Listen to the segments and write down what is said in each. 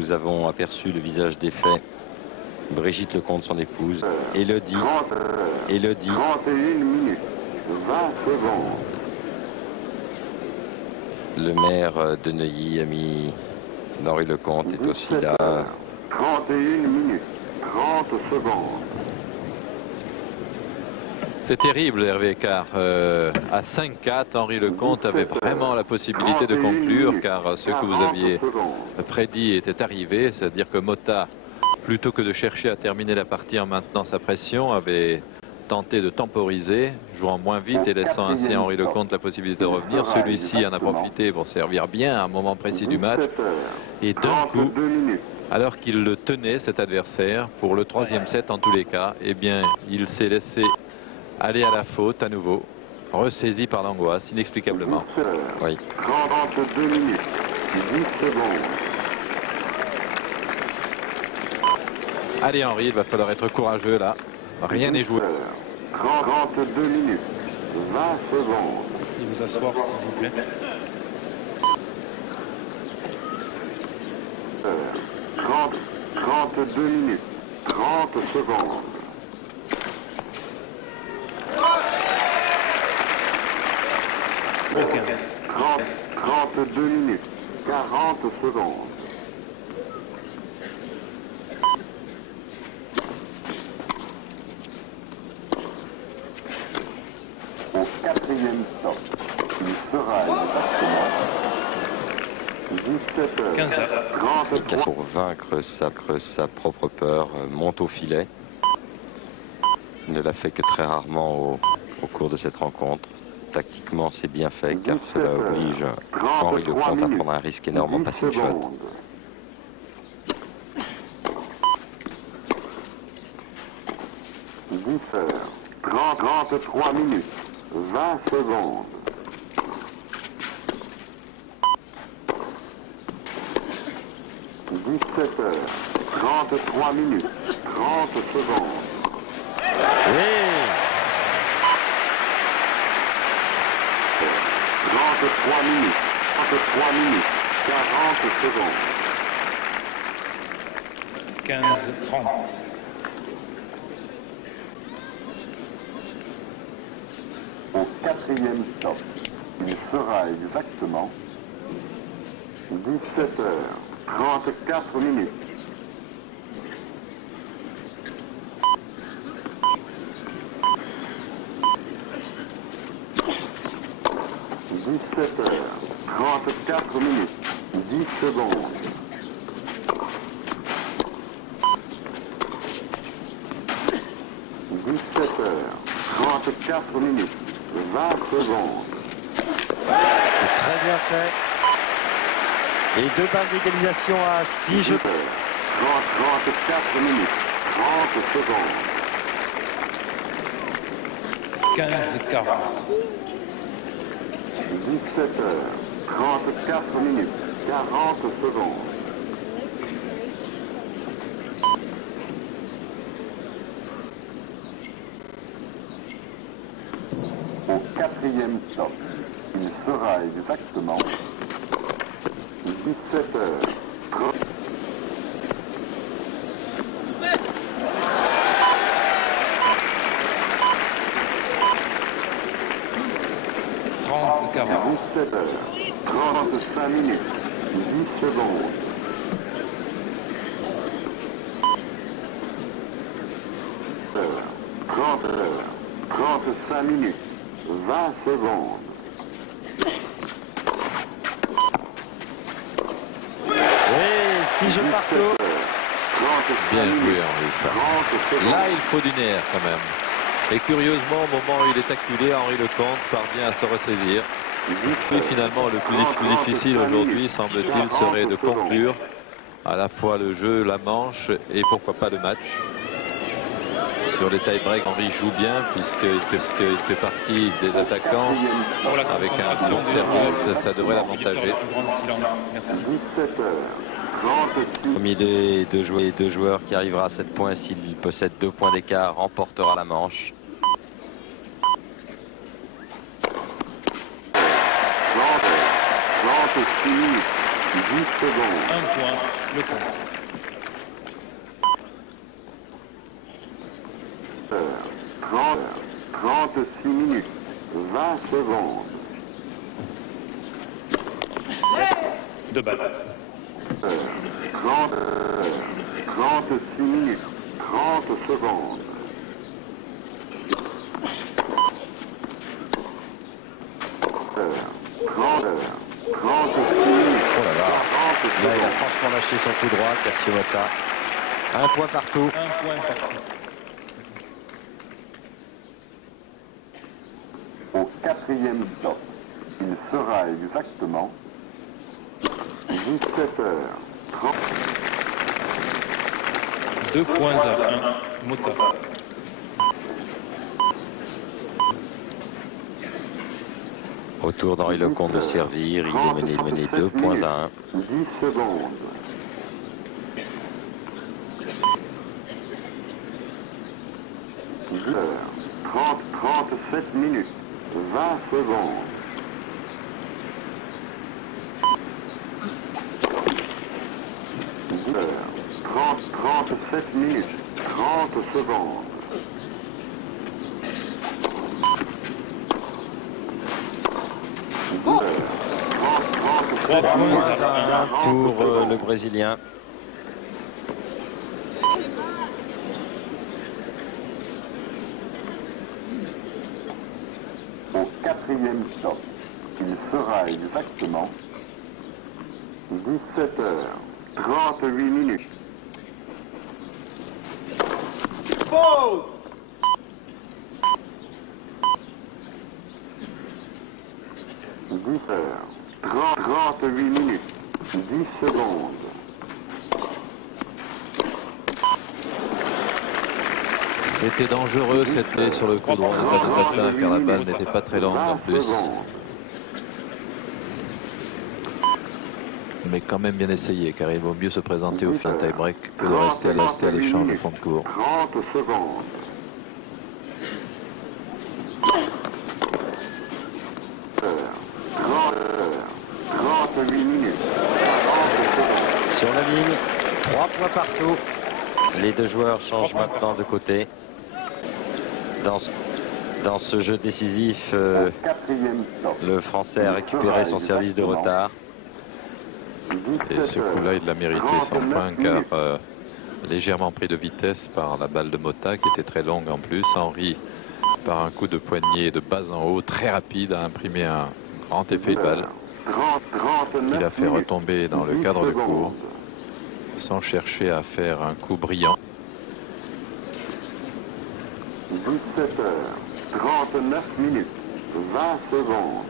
nous avons aperçu le visage défait. Brigitte Lecomte, son épouse. Élodie. 31 minutes, 20 secondes. Le maire de Neuilly, ami Henri Lecomte, est aussi là. 31 minutes, 30 secondes. C'est terrible, Hervé, car à 5-4, Henri Lecomte avait vraiment la possibilité de conclure, car ce que vous aviez prédit était arrivé, c'est-à-dire que Motta, plutôt que de chercher à terminer la partie en maintenant sa pression, avait tenté de temporiser, jouant moins vite et laissant ainsi à Henri Lecomte la possibilité de revenir. Celui-ci en a profité pour servir bien à un moment précis du match. Et d'un coup, alors qu'il le tenait, cet adversaire, pour le troisième set en tous les cas, eh bien, il s'est laissé aller à la faute à nouveau, ressaisi par l'angoisse, inexplicablement. Oui. 32 minutes, 10 secondes. Allez Henri, il va falloir être courageux là. Rien n'est joué. 32 minutes, 20 secondes. Et vous asseoir s'il vous plaît. 32 minutes, 30 secondes. 32 minutes, 40 secondes. Au quatrième stop, il sera exactement 17h. 15 heures. 33. Pour vaincre sa propre peur, monte au filet. Il ne l'a fait que très rarement au cours de cette rencontre. Tactiquement, c'est bien fait, car cela oblige Henri Lecomte à prendre un risque énorme en passing shot. 33 minutes, 20 secondes. 17h, 33 minutes, 30 secondes. Oui. 33 minutes, 33 minutes, 40 secondes. 15-30. Au quatrième stop, il sera exactement 17h, 34 minutes. 17h, 34 minutes, 10 secondes. 17h, 34 minutes, 20 secondes. C'est très bien fait. Et deux balles d'égalisation à 6 jeux. 34 minutes, 30 secondes. 15-40. 17h, 34 minutes, 40 secondes. Au quatrième stop, il sera exactement 17h. 17h, 35 minutes, 10 secondes. 35 minutes, 20 secondes. Et 6 jeux partout. Bien joué Henri, ça. Là, il faut du nerf quand même. Et curieusement, au moment où il est acculé, Henri Lecomte parvient à se ressaisir. Puis finalement, le plus difficile aujourd'hui, semble-t-il, serait de conclure à la fois le jeu, la manche et pourquoi pas le match. Sur les tie-breaks, Henri joue bien puisqu'il fait partie des attaquants avec un long service, ça devrait l'avantager. Premier des deux joueurs qui arrivera à 7 points, s'il possède 2 points d'écart, remportera la manche. 36 minutes, 10 secondes. Un point, le compte. 36 minutes, 20 secondes. 2 balles. 36 minutes, 30 secondes. 36 minutes, Oh là là. 40 Là, il a secondes. franchement lâché son coup droit, Cassio Mota. Un point partout. Un point partout. Au quatrième stop, il sera exactement 17h30. 2 points à 1, Mota. Autour d'Henri Lecomte de servir, il est mené 2 points à 1. 10 secondes. 37 minutes, 20 secondes. 37 minutes, 30 secondes. 3 points Moins à 1. un pour le Brésilien. Au quatrième stop, il sera exactement 17h38 minutes. Pause. 38 minutes, 10 secondes. C'était dangereux cette baie sur le coup droit des adversaires car la balle n'était pas très longue en 20 plus. secondes. Mais quand même bien essayé car il vaut mieux se présenter au fin tie-break que de rester à l'échange de fond de cours. 30 secondes. 38 minutes, 40 secondes. Sur la ligne, 3 points partout. Les deux joueurs changent maintenant de côté. Dans ce jeu décisif, Au quatrième stop, le Français a récupéré son service de retard. Et ce coup-là, il l'a mérité sans point car légèrement pris de vitesse par la balle de Mota qui était très longue en plus. Henri, par un coup de poignet de bas en haut, très rapide, a imprimé un grand effet de balle. Il a fait retomber dans le cadre de cours sans chercher à faire un coup brillant. 17h39 minutes, 20 secondes.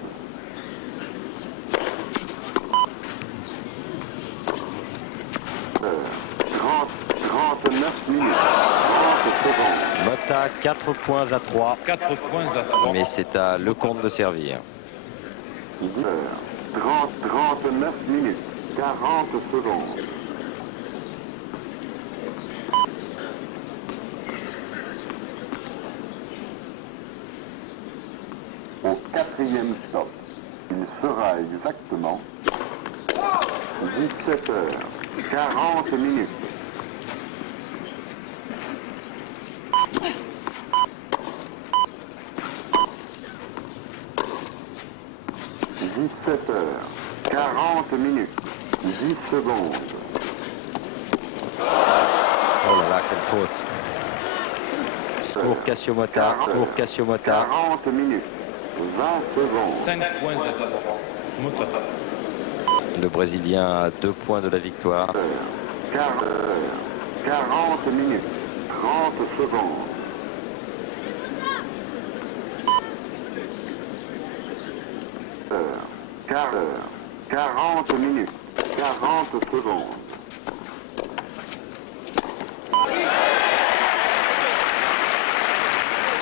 39 minutes, 30 secondes. Mota, 4 points à 3. 4 points à 3. Mais c'est à Lecomte de servir. 39 minutes, 40 secondes. 4e stop, il sera exactement 17h40 minutes. 17h40 minutes, 10 secondes. Oh là là, quelle faute. Pour Cassio Mota, 40 minutes, 20 secondes. 5 points à 3. Mota. Le Brésilien a 2 points de la victoire. 40 minutes, 30 secondes. 40 minutes, 40 secondes.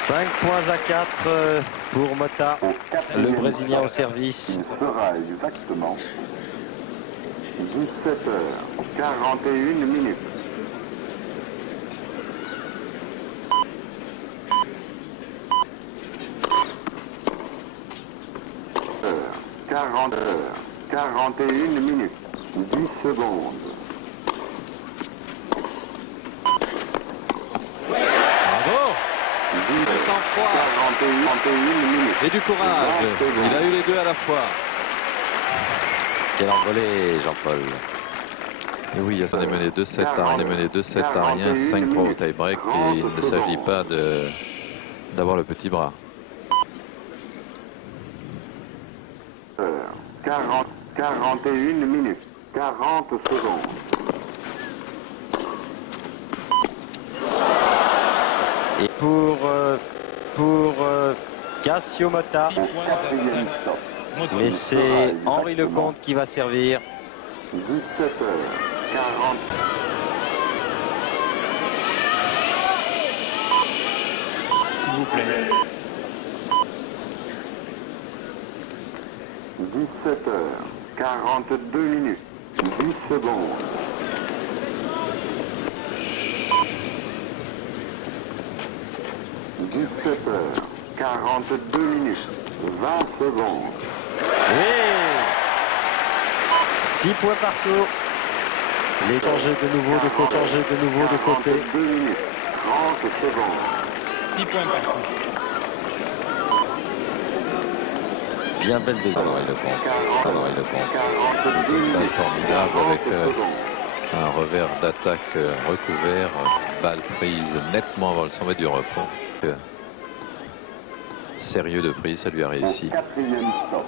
5 points à 4 pour Mota. Le Brésilien au service. Il sera exactement 17h41 minutes. 41 minutes, 10 secondes. Bravo! 10, Le sang-froid 41 minutes. et du courage. Il a eu les deux à la fois. Quelle envolée, Jean-Paul. Et oui, on est mené 2-7 à rien, 5-3 au tie-break et il ne s'agit pas d'avoir le petit bras. 41 minutes. 40 secondes. Et pour Cassio Motta, Au quatrième stop. mais c'est Henri Lecomte qui va servir. 17h40. S'il vous plaît. 17h42 minutes. 10 secondes. 17h42 minutes. 20 secondes. Oui, 6 points partout. Les changés de nouveau de côté. 42 minutes. 30 secondes. 6 points partout. Bien belle deuxième. Henri Lecomte. 42 Balle minutes. formidable 40 avec secondes. un revers d'attaque recouvert, balle prise nettement avant le sommet du repos. Sérieux de prise, ça lui a réussi. Au quatrième stop,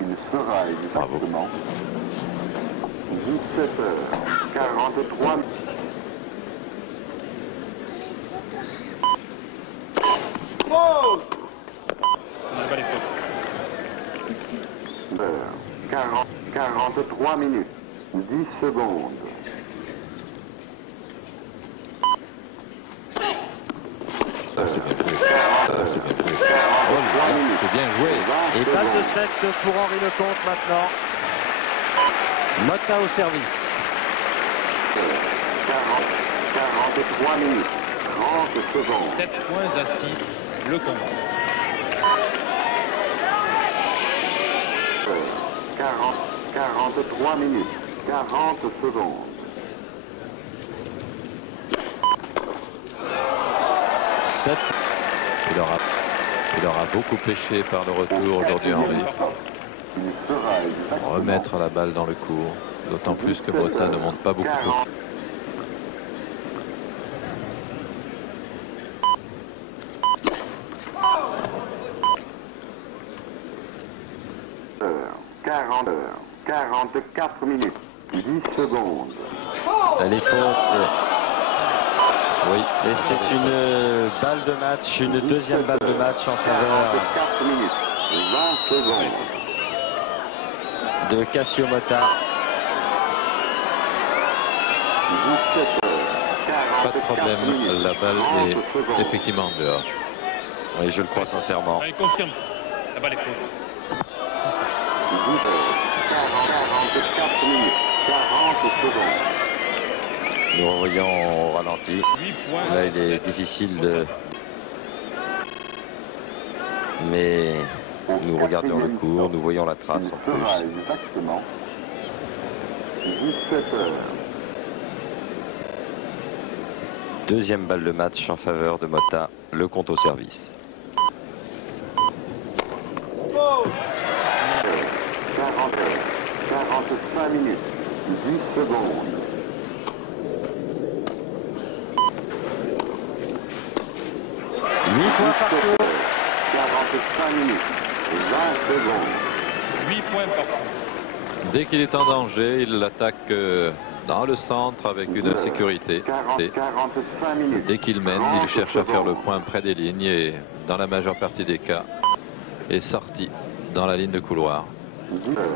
il sera exactement 17h43 minutes. La balle est faute. 43 minutes. 10 secondes. C'est bien joué. C'est bien joué. C'est bien joué. Et balle de 7 pour Henri Lecomte maintenant. Motta au service. 43 minutes. 30 secondes. 7 points à 6. Lecomte. 43 minutes. 40 secondes. 7. Il aura beaucoup pêché par le retour aujourd'hui, Henri. Il sera exactement Remettre la balle dans le cours, d'autant plus que Motta ne monte pas beaucoup. 40. heures, 44 minutes, 10 secondes. Elle est faute. Oui. Et c'est une balle de match, une deuxième balle de match en faveur 44 minutes, 20 secondes. de Cassio Motta. 17 heures, Pas de 44 problème, minutes, la balle 30 est secondes. effectivement en dehors. Oui, je le crois sincèrement. Allez, confirme. La balle est faute. 10 heures, 44 minutes, 40 secondes. Nous revoyons au ralenti. 8 points. Là, il est difficile de... Mais nous regardons le cours, nous voyons la trace Il en sera plus. exactement 17 heures. Deuxième balle de match en faveur de Motta, le compte au service. 40 heures, 45 minutes, 10 secondes. 8 points partout. 45 minutes, 20 secondes. 8 points partout. Dès qu'il est en danger, il l'attaque dans le centre avec une sécurité. 45 minutes. Dès qu'il mène, il cherche à faire le point près des lignes et dans la majeure partie des cas est sorti dans la ligne de couloir. 10 heures,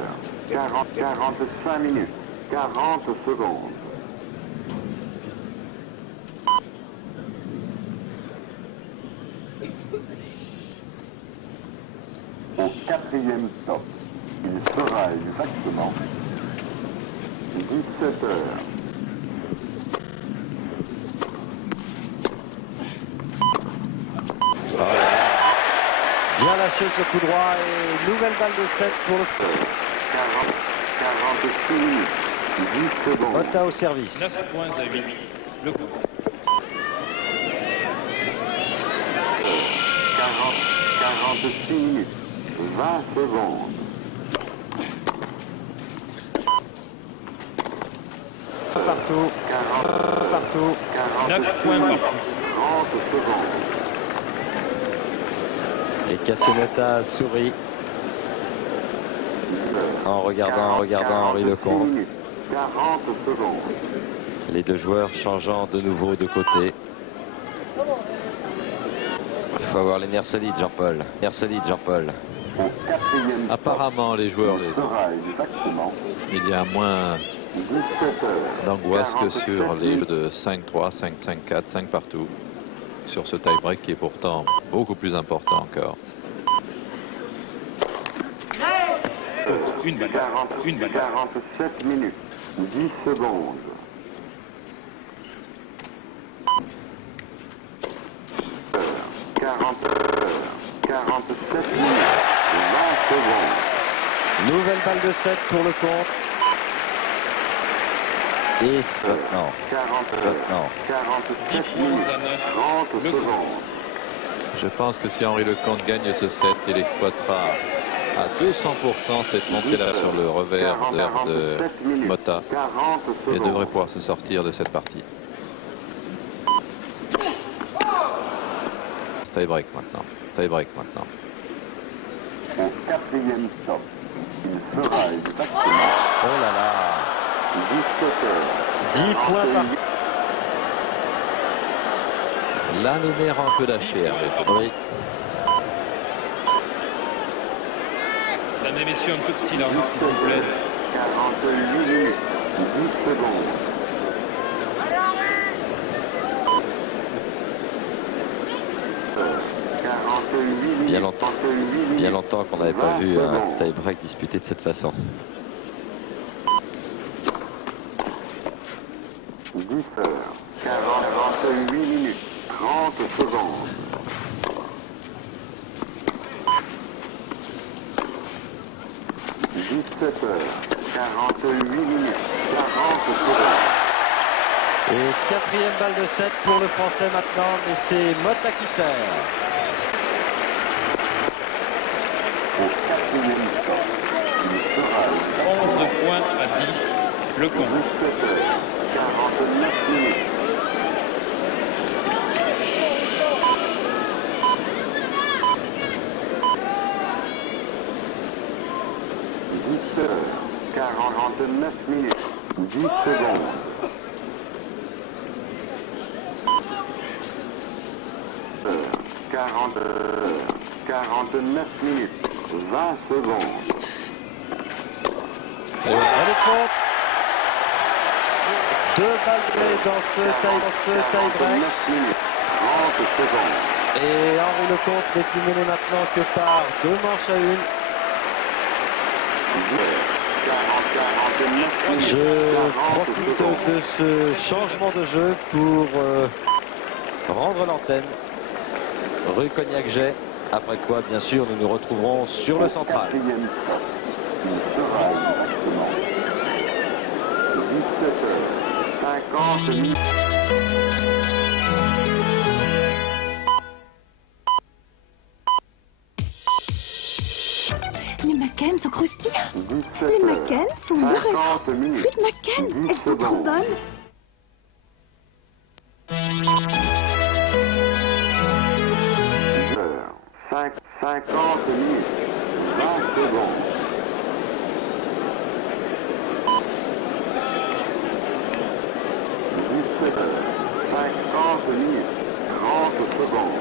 45 minutes, 40 secondes. Au quatrième stop, il sera exactement 17 heures. Bien lâché ce coup droit et nouvelle balle de 7 pour le... 46 minutes, 10 secondes. Mota au service. 9 points à 8. Le compte. 46 minutes. 20 secondes. Partout. 40, Partout. 9 points partout. 30 secondes. Et Cassionetta sourit en regardant Henri Lecomte. 40 secondes. Les deux joueurs changeant de nouveau de côté. Il faut avoir les nerfs solides, Jean-Paul. Nerfs solides, Jean-Paul. Au quatrième Apparemment, les joueurs, il sera exactement il y a moins 17 heures. d'angoisse que 47 sur les jeux minutes. de 5-3, 5-5-4, 5 partout. Sur ce tie-break qui est pourtant beaucoup plus important encore. Une balle. 47 minutes. 10 secondes. 47 minutes. 20 secondes. Nouvelle balle de 7 pour le compte. Et non. 47 minutes. 30 secondes. Je pense que si Henri Lecomte gagne ce set, il exploitera à 200% cette montée-là sur le revers de Mota 40 et secondes. devrait pouvoir se sortir de cette partie. Tie-break maintenant. Tie-break maintenant. Au quatrième stop, il sera exactement Oh là là. 17 heures. 10 points par. Là, les nerfs ont un peu lâché, Hervé. Oui. Mesdames et messieurs, un peu de silence, s'il vous plaît. 48 minutes. 10 secondes. Bien longtemps qu'on n'avait pas vu un tie-break disputé de cette façon. 10 heures. 48 minutes. 30 secondes. 17 heures. 48 minutes. 40 secondes. Et quatrième balle de 7 pour le Français maintenant, mais c'est Mota qui sert. Au quatrième stop, il sera 11 points à 10. Le compte. 17 heures. 49 minutes. 17 heures. 49 minutes. 10 secondes. 49 minutes. 20 secondes. Et elle est contre. Deux balles dans ce tie-break. 49 minutes. 30 secondes. Et Henri Lecomte n'est plus mené maintenant que par 2 manches à 1. 49 minutes. Je profite de ce changement de jeu pour rendre l'antenne rue Cognac-Jet. Après quoi, bien sûr, nous nous retrouverons sur le central. Quatrième stop, il sera exactement 17 heures. 50 minutes. Les McCann sont croustillants. 17 Les heures. McCann sont beurrés. 50 minutes. Frites McCann, 10 elles sont trop secondes. bonnes. 50 minutes. 20 secondes. 17 heures. 50 minutes. 30 secondes.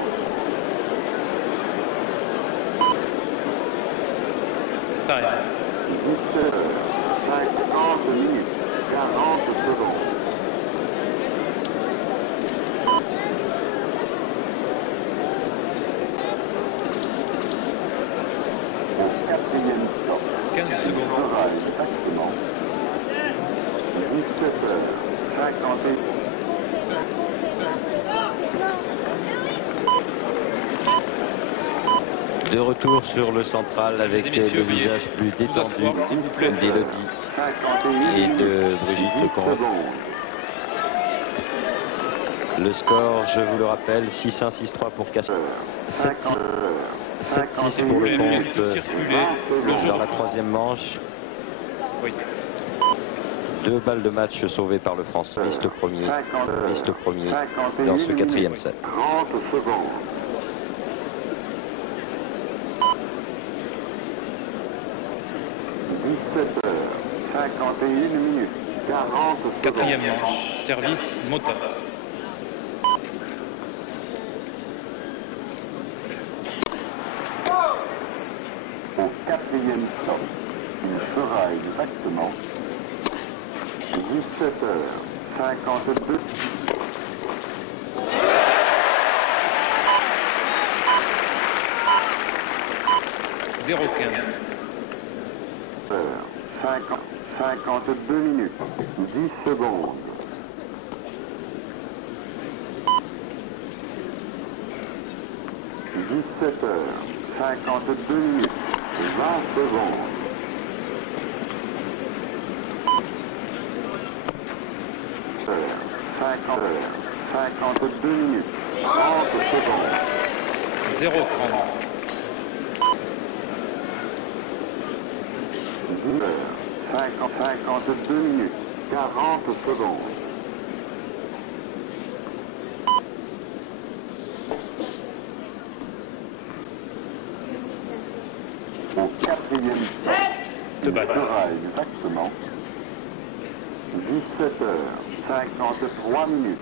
17 heures. 50 minutes. 40 secondes. 15 secondes. Sera exactement 17 heures. 51. De retour sur le central avec Mesdames et messieurs, le visage plus vous détendu asseoir, s'il vous plaît. d'Élodie et de Brigitte Lecomte. Le score, je vous le rappelle, 6-1, 6-3 pour Casper. 7-6 pour Vous le pouvez bien compte circuler le jeu dans la reprend. troisième manche. Oui. 2 balles de match sauvées par le Français. Liste premier dans ce quatrième set. 30 secondes. 17h51 40 secondes. Quatrième manche, service Mota. Au quatrième stop, il fera exactement 17h52. 0,15. 52 minutes, 10 secondes. 17h52 minutes, 20 secondes. 52 minutes, 30 secondes. 0,30. 52 minutes, 40 secondes. Au quatrième stop, De il balle. fera exactement 17h53 minutes.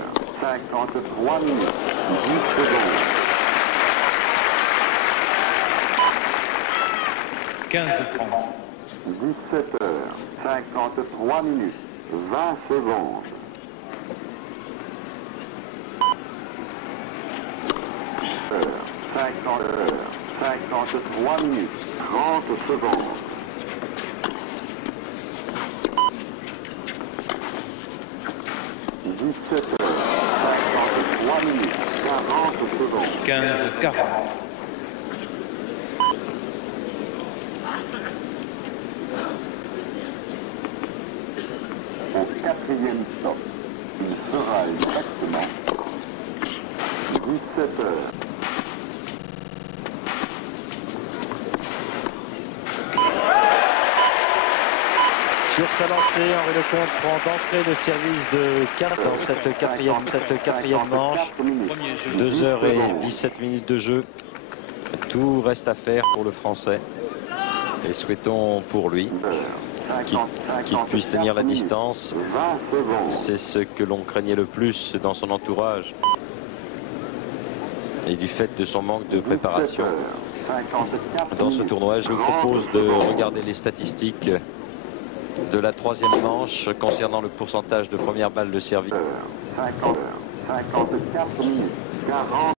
17h53 minutes, 10 secondes. 15,30. 17h53 minutes, 20 secondes. 53 minutes, 30 secondes. 17h53 minutes, 40 secondes. 15,40. Au quatrième stop, il fera exactement 17h. Sur sa lancée, Henri Lecomte prend d'entrée le service de 4 dans cette quatrième manche. Premier jeu. 2h17 minutes de jeu. Tout reste à faire pour le Français. Et souhaitons pour lui qu'il puisse tenir la distance. 20 secondes. C'est ce que l'on craignait le plus dans son entourage. Et du fait de son manque de préparation. 54 Dans ce minutes, tournoi, je vous 30 propose de secondes. regarder les statistiques de la troisième manche concernant le pourcentage de première balle de service. 54 minutes, 40